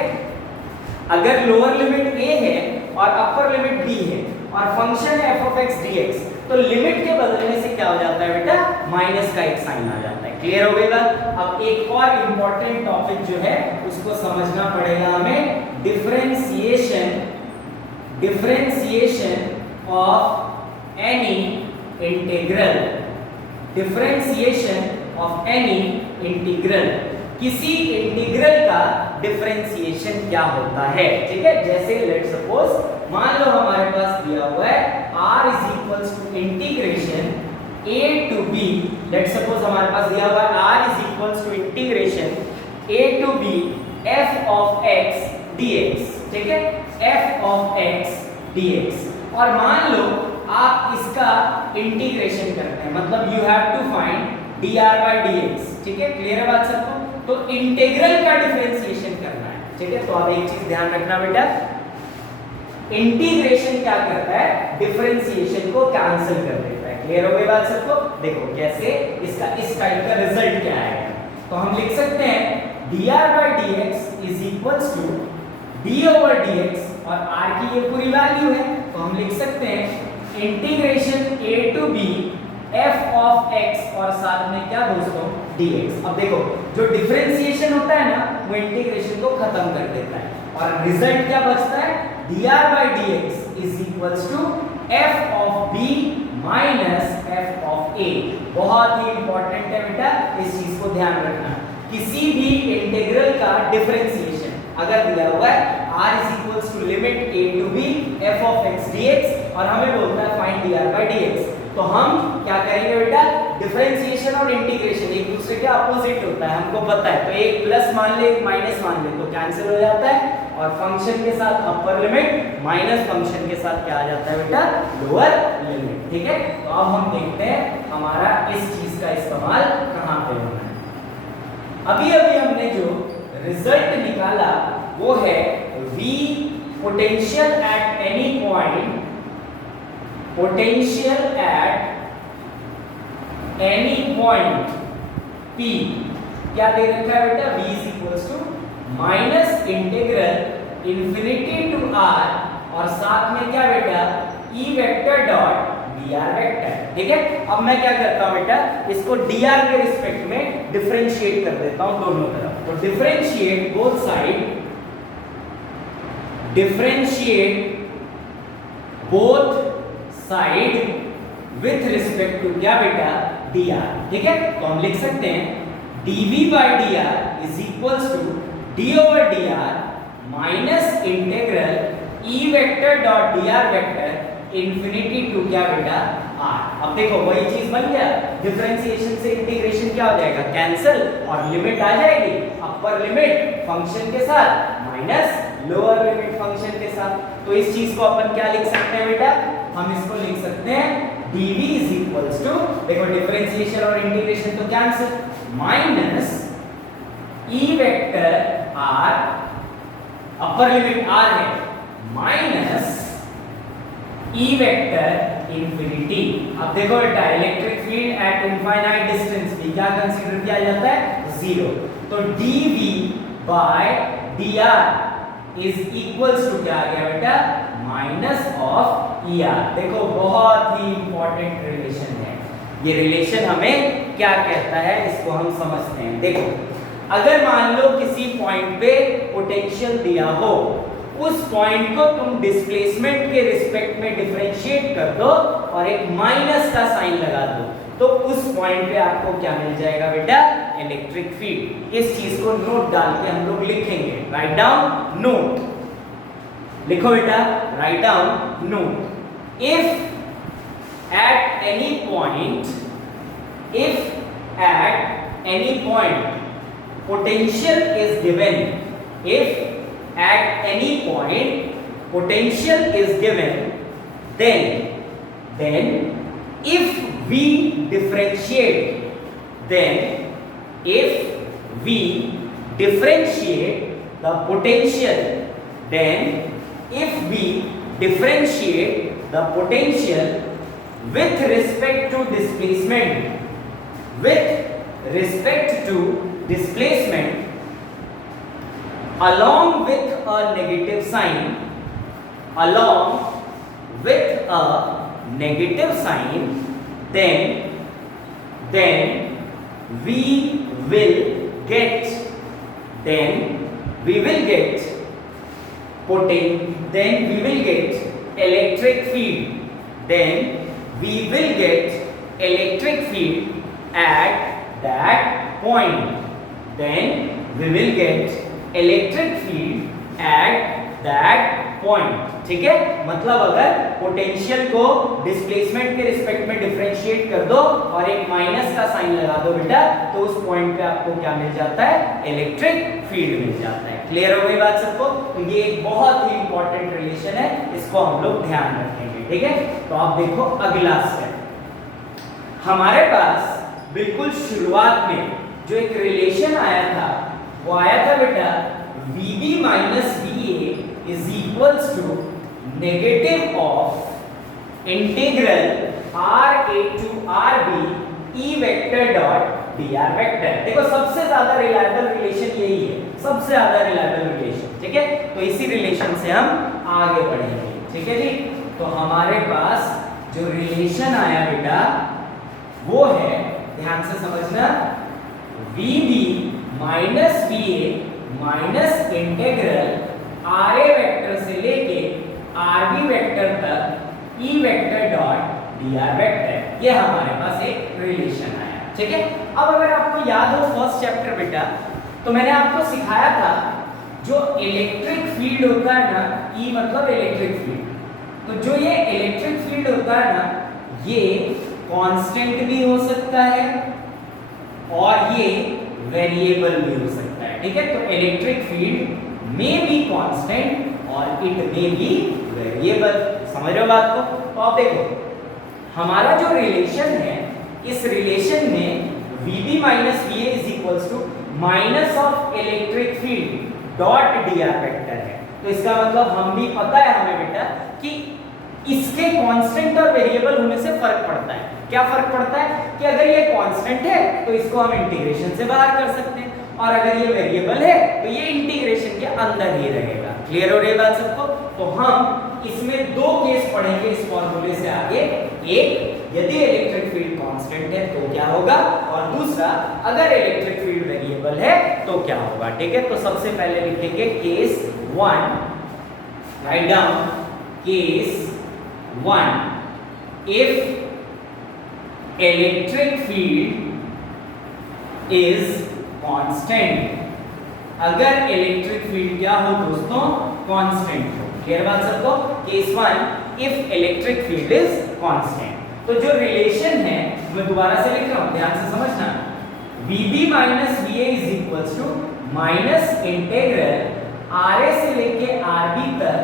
अगर लोअर लिमिट a है और अपर लिमिट b है और फंक्शन है f of x dx, तो लिमिट के बदलने से क्या हो जाता है बेटा, माइनस का एक साइन आ जाता है। क्लियर हो गई बात? अब एक और इंपॉर्टेंट टॉपिक जो है उसको समझना पड़ेगा हमें, differentiation of any integral. Differentiation of any integral, किसी इंटीग्रल का डिफरेंशिएशन क्या होता है। ठीक है, जैसे लेट सपोज मान लो हमारे पास दिया हुआ है r is equals to integration a to b। Let suppose हमारे पास दिया हुआ है r is equals to integration a to b f of x dx। ठीक है, f ऑफ x dx। और मान लो आप इसका इंटीग्रेशन करते हैं, मतलब you have to find dr by dx। ठीक है, क्लियर है बात सबको? तो इंटीग्रल का डिफरेंशिएशन करना है। ठीक है, तो अब एक चीज ध्यान रखना बेटा, इंटीग्रेशन क्या करता है, डिफरेंशिएशन को कैंसिल कर देता है। क्लियर हो गई बात सबको? देखो कैसे, इसका इस टाइप का रिजल्ट क्या है। तो हम लिख सकते हैं dr by dx is equals to d over dx, और r की ये पूरी वैल्यू है, तो हम लिख सकते हैं integration a to b f of x और साथ में क्या दोस्तों dx। अब देखो जो डिफरेंशिएशन होता है ना वो इंटीग्रेशन को खत्म कर देता है, और रिजल्ट क्या बचता है, dr by dx is equals to f of b minus f of a। बहुत ही इंपॉर्टेंट है बेटा, इस चीज को ध्यान रखना। किसी भी इंटीग्रल का डिफरेंशिएशन अगर दिया हुआ है r is equals to limit a to b f of x dx, और हमें बोलता है फाइंड dr by dx, तो हम क्या करेंगे बेटा, डिफरेंशिएशन और इंटीग्रेशन एक दूसरे के अपोजिट होता है, हमको पता है। तो एक प्लस मान ले एक माइनस मान ले तो कैंसिल हो जाता है, और फंक्शन के साथ अपर लिमिट माइनस फंक्शन के साथ क्या आ जाता है बेटा, लोअर लिमिट। ठीक है, तो अब हम देखते हैं हमारा इस चीज का इस्तेमाल कहां पे होना है। अभी अभी हमने जो रिजल्ट निकाला वो है v potential at any point, potential at any point p क्या दे रखा है बेटा, v is equals to minus integral infinity to r, और साथ में क्या बेटा, e vector dot dr vector. ठीक है, अब मैं क्या करता हूं बेटा, इसको dr के रिस्पेक्ट में डिफरेंशिएट कर देता हूं दोनों तरफ। तो differentiate both side, differentiate both side with respect to क्या बेटा, dr। ठीक है, तो हम लिख सकते हैं dv by dr is equals to d over dr minus integral e vector dot dr vector infinity to क्या बेटा, r। अब देखो वही चीज बन गया, डिफरेंशिएशन से इंटीग्रेशन क्या हो जाएगा, कैंसिल, और लिमिट आ जाएगी, अपर लिमिट फंक्शन के साथ माइनस लोअर लिमिट फंक्शन के साथ। तो इस चीज को अपन क्या लिख सकते हैं बेटा, हम इसको लिख सकते हैं dv इज इक्वल्स टू, देखो डिफरेंशिएशन और इंटीग्रेशन तो cancel, minus e vector r, upper limit r है, माइनस e वेक्टर इंफिनिटी। अब देखो बेटा electric field at infinite distance भी क्या कंसीडर किया जाता है, जीरो। तो dv by dr is equals to क्या आ गया बेटा, माइनस ऑफ er। देखो बहुत ही इंपॉर्टेंट रिलेशन है ये, रिलेशन हमें क्या कहता है इसको हम समझते हैं। देखो अगर मान लो किसी पॉइंट पे पोटेंशियल दिया हो, उस पॉइंट को तुम डिस्प्लेसमेंट के रिस्पेक्ट में डिफरेंशिएट कर दो और एक माइनस का साइन लगा दो, तो उस पॉइंट पे आपको क्या मिल जाएगा बेटा, इलेक्ट्रिक फील्ड। इस चीज को नोट डाल के हम लोग लिखेंगे, राइट डाउन नोट, लिखो बेटा, write down note. If at any point, if at any point potential is given, if at any point potential is given, then if we differentiate, then if we differentiate the potential, then if we differentiate the potential with respect to displacement, with respect to displacement along with a negative sign, along with a negative sign, then we will get electric field. Then we will get electric field at that point. Then we will get electric field at that point. ठीक है, मतलब अगर पोटेंशियल को डिस्प्लेसमेंट के रिस्पेक्ट में डिफरेंशिएट कर दो और एक माइनस का साइन लगा दो बेटा, तो उस पॉइंट पे आपको क्या मिल जाता है? इलेक्ट्रिक फील्ड मिल जाता है। क्लियर हो गई बात सबको? तो ये एक बहुत ही इंपॉर्टेंट रिलेशन है, इसको हम लोग ध्यान रखेंगे। ठीक है, तो आप देखो अगला स्टेप, हमारे पास बिल्कुल शुरुआत में जो एक रिलेशन आया था वो आया था बेटा VB minus VA is equals to negative of integral RA to RB E vector dot dr vector. देखो सबसे ज्यादा रिलायबल रिलेशन यही है, सबसे ज्यादा रिलायबल रिलेशन। ठीक है, तो इसी रिलेशन से हम आगे बढ़ेंगे। ठीक है जी, तो हमारे पास जो रिलेशन आया बेटा वो है, ध्यान से समझना, VB minus VA minus integral RA vector से लेके RB वेक्टर तक E vector dot dr vector, ये हमारे पास एक रिलेशन आया। ठीक है, अब अगर आपको याद हो फर्स्ट चैप्टर बेटा, तो मैंने आपको सिखाया था जो इलेक्ट्रिक फील्ड होता है ना, E मतलब इलेक्ट्रिक फील्ड, तो जो ये इलेक्ट्रिक फील्ड होता है ना, ये कांस्टेंट भी हो सकता है और ये वेरिएबल भी हो सकता है। ठीक है, तो इलेक्ट्रिक फील्ड में बी कांस्टेंट और इट में बी वेरिएबल। समझ रहे हो बात को? तो आप देखो हमारा जो रिलेशन है, इस रिलेशन में VB minus VA is equals to minus of electric field dot dr vector है। तो इसका मतलब हम भी पता है हमें बेटा कि इसके कांस्टेंट और वेरिएबल होने से फर्क पड़ता है। क्या फर्क पड़ता है कि अगर ये कांस्टेंट है तो इसको हम इंटीग्रेशन से बाहर कर सकते हैं, और अगर ये वेरिएबल है तो ये इंटीग्रेशन के अंदर ही रहेगा। क्लियर हो रही बात सबको? तो हम इसमें दो केस पढ़ेंगे इस फॉर्मूले से आगे, एक यदि इलेक्ट्रिक फील्ड कांस्टेंट है तो क्या होगा, और दूसरा अगर इलेक्ट्रिक फील्ड वेरिएबल है तो क्या होगा। ठीक है, तो सबसे पहले लिखेंगे case 1, write down case 1, if electric field is constant, अगर इलेक्ट्रिक फील्ड क्या हो दोस्तों? कांस्टेंट हो। क्लियर बात सबको? Case 1, if electric field is constant. तो जो रिलेशन है मैं दोबारा से लिख रहा हूं, ध्यान से समझना, VB minus VA is equals to minus integral RA से लेके RB तक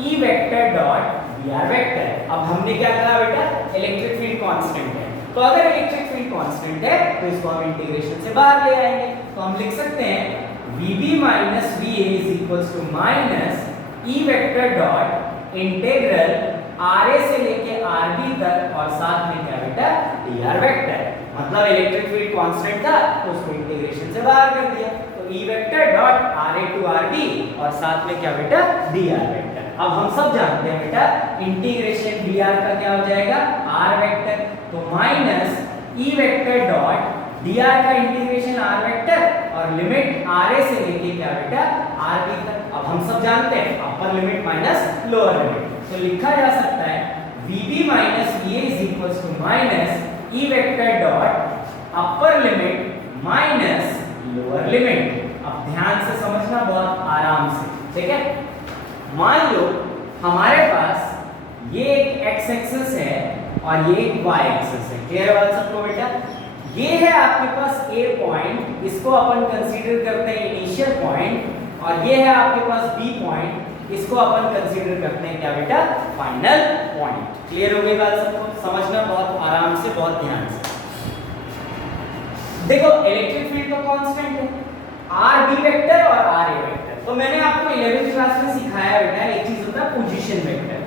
E vector dot dr vector. अब हमने क्या कहा बेटा? इलेक्ट्रिक फील्ड कांस्टेंट है, तो अगर इलेक्ट्रिक फील्ड कांस्टेंट है तो इसको हम इंटीग्रेशन से बाहर ले आएंगे। तो हम लिख सकते हैं VB minus VA is equals to minus E vector dot integral RA से लेके RB तक और साथ में क्या बेटा? dr vector. मतलब इलेक्ट्रिक फील्ड कांस्टेंट था तो उसको इंटीग्रेशन से बाहर कर दिया, तो E vector dot RA to RB और साथ में क्या बेटा? dr vector. अब हम सब जानते हैं बेटा इंटीग्रेशन dr का क्या हो जाएगा? r वेक्टर, तो minus E vector dot dr का इंटीग्रेशन r वेक्टर और लिमिट RA से लेके क्या बेटा? RB तक। अब हम सब जानते हैं upper limit minus lower limit, तो लिखा जा सकता है VB minus VA is equals to minus E vector dot upper limit minus lower limit. अब ध्यान से समझना बहुत आराम से। ठीक है, मान लो हमारे पास ये एक x एक्सिस है और ये एक y एक्सिस है। क्लियर बात सबको बेटा? ये है आपके पास A पॉइंट, इसको अपन कंसीडर करते हैं इनिशियल पॉइंट, और ये है आपके पास B पॉइंट, इसको अपन कंसीडर करते हैं क्या बेटा? Final point. क्लियर हो गई बात सबको? समझना बहुत आराम से, बहुत ध्यान से। देखो इलेक्ट्रिक फील्ड तो कांस्टेंट है, RB वेक्टर और RA वेक्टर। तो मैंने आपको 11th क्लास में सिखाया बेटा एक चीज होता है पोजीशन वेक्टर।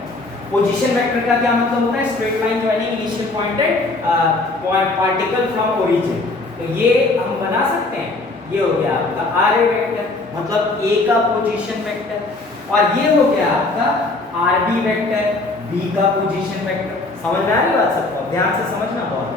पोजीशन वेक्टर का क्या मतलब होता है? Straight line joining initial point at particle from origin. तो ये हम बना सकते हैं, ये हो गया आपका RA वेक्टर, मतलब A का पोजीशन वेक्टर, और ये हो गया आपका RB वेक्टर, B का पोजीशन वेक्टर। समझ में आ रही बात सबको? ध्यान से समझना बहुत।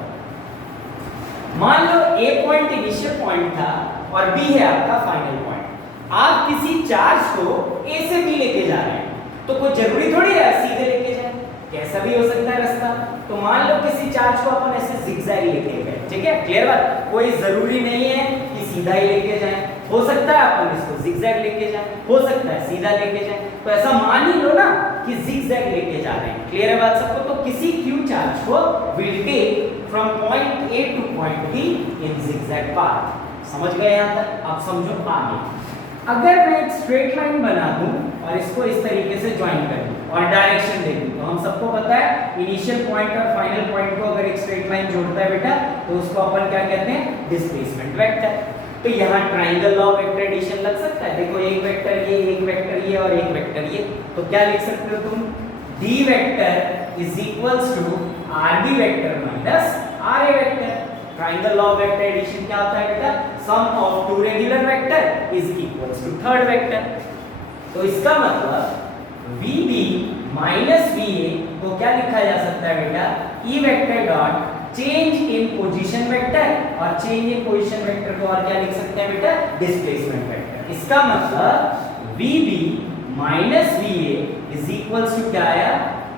मान लो ए पॉइंट इनिशियल पॉइंट था और बी है आपका फाइनल पॉइंट। आप किसी चार्ज को ए से बी लेके जा रहे हैं, तो कोई जरूरी थोड़ी है सीधे लेके जाए, कैसा भी हो सकता है रास्ता। तो मान लो किसी चार्ज को अपन ऐसे जिगजैग लेके गए, ठीक है, क्लियर बात? कोई जरूरी नहीं है कि सीधा ही लेके जाए, हो सकता है अपन इसको जिगजैग लेके जाए, हो सकता है सीधा लेके जाए। तो ऐसा मान ही लो ना कि जिगजैग लेके जा रहे हैं, क्लियर है बात सबको? तो किसी क्यू चार्ज को will take from point A to point B in zigzag path. समझ गए यहां तक? आप समझो आगे। अगर मैं एक स्ट्रेट लाइन बना दूं और इसको इस तरीके से ज्वाइन कर दूं और डायरेक्शन दे दूं, तो हम सबको पता है इनिशियल पॉइंट और फाइनल पॉइंट को अगर एक स्ट्रेट लाइन जोड़ता है बेटा, तो उसको अपन क्या कहते हैं? Displacement vector. तो यहाँ ट्राइंगल लॉ वेक्टर एडिशन लग सकता है। देखो एक वेक्टर ये, एक वेक्टर ये और एक वेक्टर ये, तो क्या लिख सकते हो तुम? D vector is equals to R B vector minus R A vector. Triangle law vector addition क्या होता है बेटा? Sum of two regular vector is equals to third vector. तो इसका मतलब VB माइनस VA को क्या लिखा जा सकता है बेटा? E vector dot change in position vector, और चेंज इन पोजीशन वेक्टर को और क्या लिख सकते हैं बेटा? Displacement vector. इसका मतलब VB minus VA is equals to क्या आया?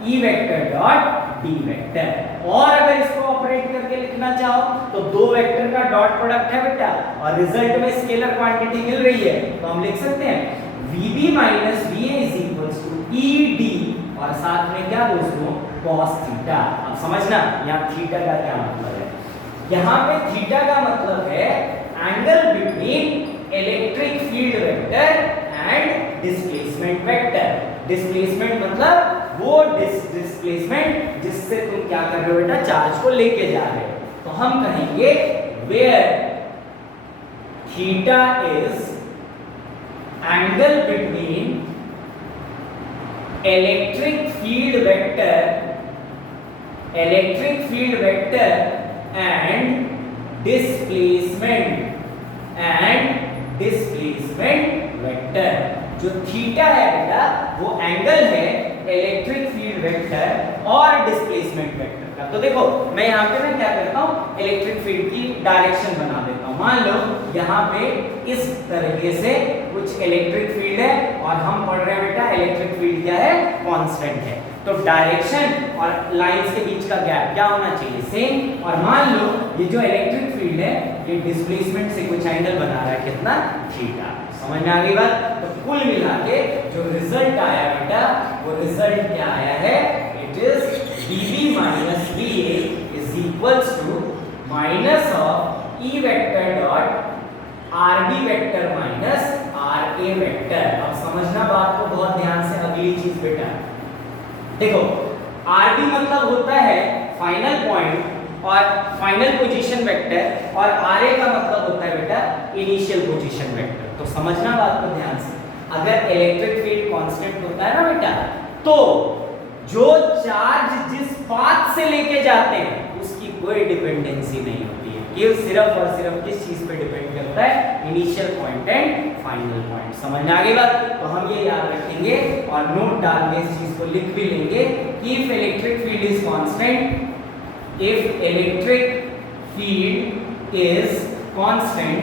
E vector dot D vector. और अगर इसको ऑपरेट करके लिखना चाहो तो दो वेक्टर का डॉट प्रोडक्ट है बेटा, और रिजल्ट में स्केलर क्वांटिटी मिल रही है, तो हम लिख सकते हैं VB minus VA is equals to ED, और साथ में क्या दोस्तों? cos theta. अब समझना यहाँ थीटा का क्या मतलब है। यहाँ पे थीटा का मतलब है angle between electric field vector and displacement vector. Displacement मतलब वो डिस्प्लेसमेंट जिससे तुम क्या कर रहे हो बेटा? चार्ज को लेके जा रहे हो। तो हम कहेंगे where theta is angle between electric field vector and displacement vector. जो थीटा है बेटा वो एंगल है इलेक्ट्रिक फील्ड वेक्टर और डिस्प्लेसमेंट वेक्टर का। तो देखो मैं यहाँ पे ना क्या करता हूँ? इलेक्ट्रिक फील्ड की डायरेक्शन बना देता हूँ। मान लो यहाँ पे इस तरीके से कुछ इलेक्ट्रिक फील्ड है और हम पढ़ रहे हैं बेटा इलेक्ट्रिक फील्ड क्या है? कांस्टेंट है। तो डायरेक्शन और लाइंस के बीच का गैप क्या होना चाहिए? सेम। और मान लो ये जो इलेक्ट्रिक फील्ड है ये डिस्प्लेसमेंट से कुछ एंगल बना रहा है, कितना? थीटा। समझ में आ गई बात? तो कुल मिला के जो रिजल्ट आया बेटा, वो रिजल्ट क्या आया है? It is VB minus VA is equals to minus of E vector dot RB vector minus RA vector. अब समझना बात को बहुत ध्यान से। अगली चीज बेटा देखो, RB मतलब होता है फाइनल पॉइंट और फाइनल पोजीशन वेक्टर, और RA का मतलब होता है बेटा इनिशियल पोजीशन वेक्टर। तो समझना बात को ध्यान से। अगर इलेक्ट्रिक फील्ड कांस्टेंट होता है ना बेटा, तो जो चार्ज जिस पाथ से लेके जाते हैं उसकी कोई डिपेंडेंसी नहीं होती है। ये सिर्फ और सिर्फ किस चीज पे डिपेंड करता है? Initial point and final point. समझ में आ गई बात? तो हम ये याद रखेंगे और नोट डाल के इस चीज को लिख भी लेंगे कि if electric field is constant, if electric field is constant,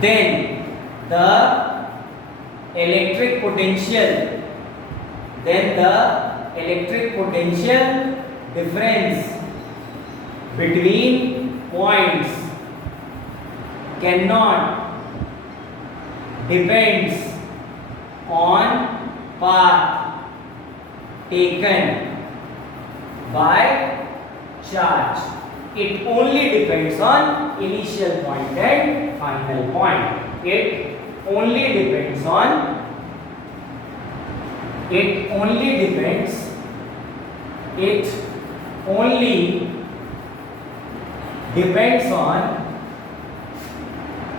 then the electric potential difference between points cannot depends on path taken by charge. It only depends on initial point and final point. It only depends on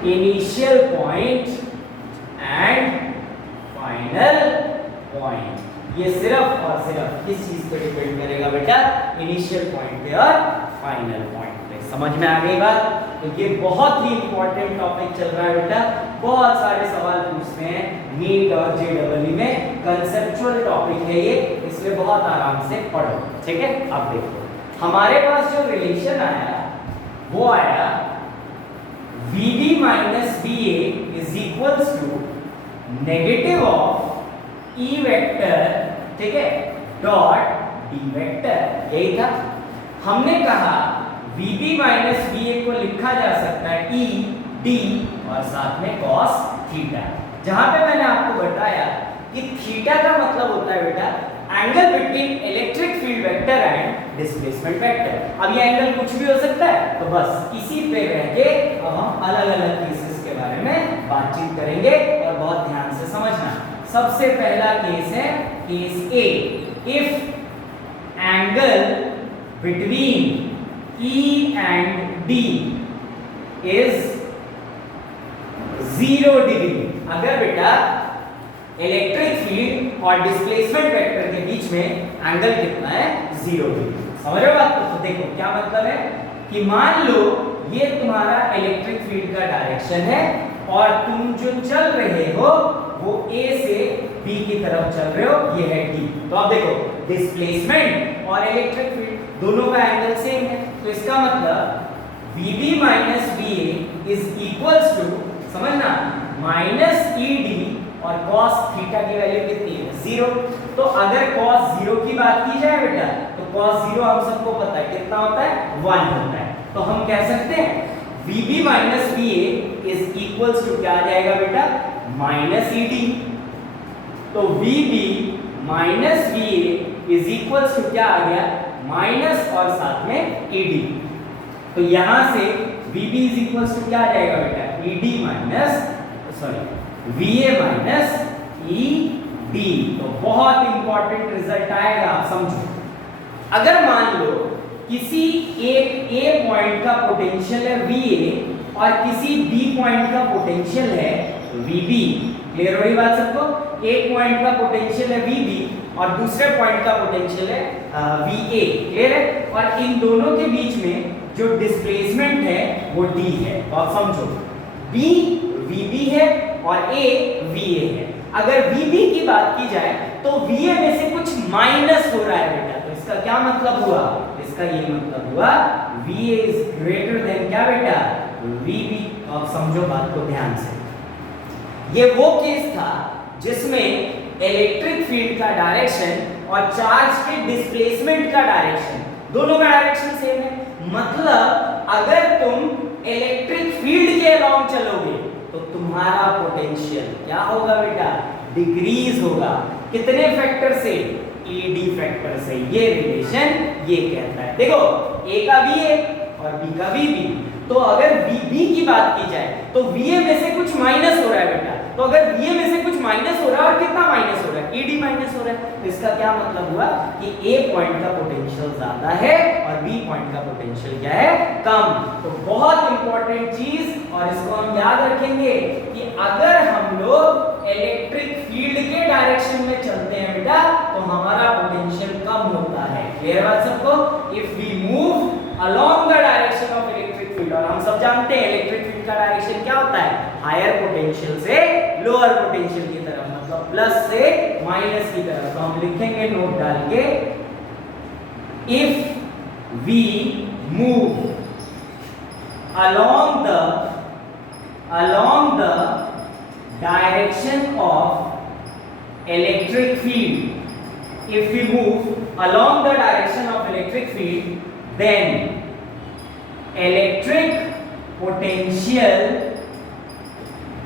initial point and final point. ये सिर्फ और सिर्फ किस चीज पे डिपेंड करेगा बेटा? इनिशियल पॉइंट पे और फाइनल पॉइंट पे। समझ में आ गई बात? तो ये बहुत ही इंपॉर्टेंट टॉपिक चल रहा है बेटा। बहुत सारे सवाल पूछते हैं नीट और JEE में। कंसेप्चुअल टॉपिक है ये, इसलिए इसे बहुत आराम से पढ़ो, ठीक है। अब देखो हमारे पास जो रिलेशन आया वो आया VB minus VA is equals to negative of E vector, ठीक है, डॉट D वेक्टर। यही था, हमने कहा VB माइनस VA को लिखा जा सकता है E D और साथ में cos थीटा, जहां पे मैंने आपको बताया कि थीटा का मतलब होता है बेटा angle between electric field vector and displacement vector. अब ये एंगल कुछ भी हो सकता है, तो बस इसी पे रह के अब हम अलग अलग केसेस के बारे में बातचीत करेंगे और बहुत ध्यान से समझना। सबसे पहला केस है case A, if angle between E and D is 0 degree. अगर बेटा इलेक्ट्रिक फील्ड और डिस्प्लेसमेंट वेक्टर के बीच में एंगल कितना है, 0 डिग्री। समझ रहे हो बात को? तो देखो क्या मतलब है कि मान लो ये तुम्हारा इलेक्ट्रिक फील्ड का डायरेक्शन है और तुम जो चल रहे हो वो A से B की तरफ चल रहे हो, ये है D। तो अब देखो डिस्प्लेसमेंट और इलेक्ट्रिक फील्ड दोनों का एंगल सेम है, तो इसका मतलब VB minus VA is equals to, समझना, माइनस ED और cos थीटा की वैल्यू कितनी है, 0। तो अगर cos 0 की बात की जाए बेटा तो cos 0 हम सबको पता है कितना होता है, 1 होता है। तो हम कह सकते हैं VB minus VA is equals to क्या आ जाएगा बेटा, माइनस ED। तो VB minus VA is equals to क्या आ गया, माइनस और साथ में ED। तो यहां से VB इज इक्वल्स टू क्या आ जाएगा बेटा, ED minus VA minus ED। तो बहुत इंपॉर्टेंट रिजल्ट आएगा, आप समझो। अगर मान लो किसी एक A पॉइंट का पोटेंशियल है VA और किसी B पॉइंट का पोटेंशियल है VB, क्लियर हो रही बात सबको? एक पॉइंट का पोटेंशियल है VB और दूसरे पॉइंट का पोटेंशियल है VA, क्लियर है? और इन दोनों के बीच में जो डिस्प्लेसमेंट है वो D है। तो आप समझो B VB है और A VA है। अगर VB की बात की जाए तो VA में से कुछ माइनस हो रहा है बेटा, तो इसका क्या मतलब हुआ, इसका ये मतलब हुआ VA इज ग्रेटर देन क्या बेटा, VB। तो आप समझो बात को ध्यान से। ये वो केस था जिसमें इलेक्ट्रिक फील्ड का डायरेक्शन और चार्ज के डिस्प्लेसमेंट का डायरेक्शन, दोनों का डायरेक्शन सेम है। मतलब अगर तुम इलेक्ट्रिक फील्ड के अलोंग चलोगे तो तुम्हारा पोटेंशियल क्या होगा बेटा, डिक्रीज होगा। कितने फैक्टर से, ED फैक्टर से। ये रिलेशन ये कहता है। देखो A का VA और B का VB, तो अगर VB की बात की जाए तो VA में से कुछ माइनस हो रहा है बेटा। तो अगर VA में से कुछ माइनस हो रहा है और कितना माइनस हो रहा है, ED माइनस हो रहा है, तो इसका क्या मतलब हुआ कि A पॉइंट का पोटेंशियल ज्यादा है और B पॉइंट का पोटेंशियल क्या है, कम। तो बहुत इंपॉर्टेंट चीज, और इसको हम याद रखेंगे कि अगर हम लोग इलेक्ट्रिक फील्ड के डायरेक्शन में चलते हैं बेटा तो हमारा पोटेंशियल कम होता है। क्लियर बात सबको? If we move along the direction of electric field, और हम सब जानते हैं इलेक्ट्रिक फील्ड का डायरेक्शन क्या होता है, हायर पोटेंशियल से लोअर पोटेंशियल की तरफ, मतलब प्लस से माइनस की तरफ। तो हम लिखेंगे नोट डाल के, if we move along the direction of electric field, if we move along the direction of electric field, then electric potential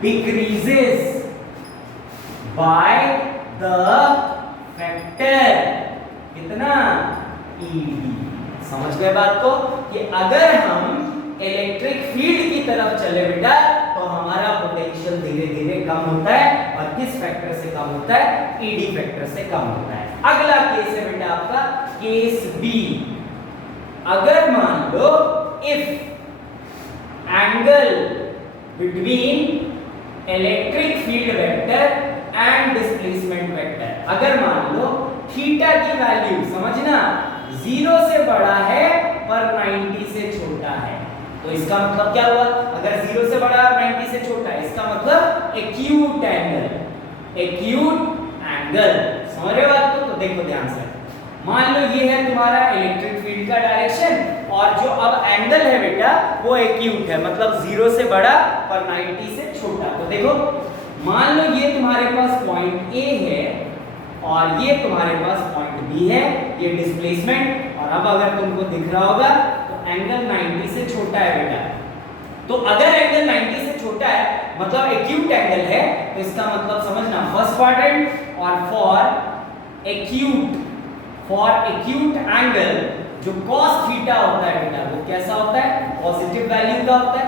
decreases by the factor कितना, ED। समझ गए बात को कि अगर हम इलेक्ट्रिक फील्ड की तरफ चले बेटा तो हमारा पोटेंशियल धीरे धीरे कम होता है, और किस फैक्टर से कम होता है, ED फैक्टर से कम होता है। अगला केस है बेटा आपका केस B। अगर मान लो if angle between electric field vector and displacement vector, अगर मान लो थीटा की वैल्यू, समझना, 0 से बड़ा है पर 90 से छोटा है, तो इसका मतलब क्या हुआ, अगर 0 से बड़ा और 90 से छोटा है, इसका मतलब एक्यूट एंगल। समझ रहे हो बात को? तो देखो ध्यान से, मान लो ये है तुम्हारा इलेक्ट्रिक फील्ड का डायरेक्शन और जो अब एंगल है बेटा वो एक्यूट है, मतलब 0 से बड़ा और 90 से छोटा। तो देखो मान लो ये तुम्हारे पास पॉइंट ए है और ये तुम्हारे पास पॉइंट बी है, ये डिस्प्लेसमेंट। और अब अगर तुमको दिख रहा होगा तो एंगल 90 से छोटा है बेटा। तो अगर एंगल 90 से छोटा है मतलब एक्यूट एंगल है, तो इसका मतलब समझना फर्स्ट क्वाड्रेंट और फॉर एक्यूट एंगल जो cos थीटा होता है बेटा वो कैसा होता है, पॉजिटिव वैल्यू का होता है।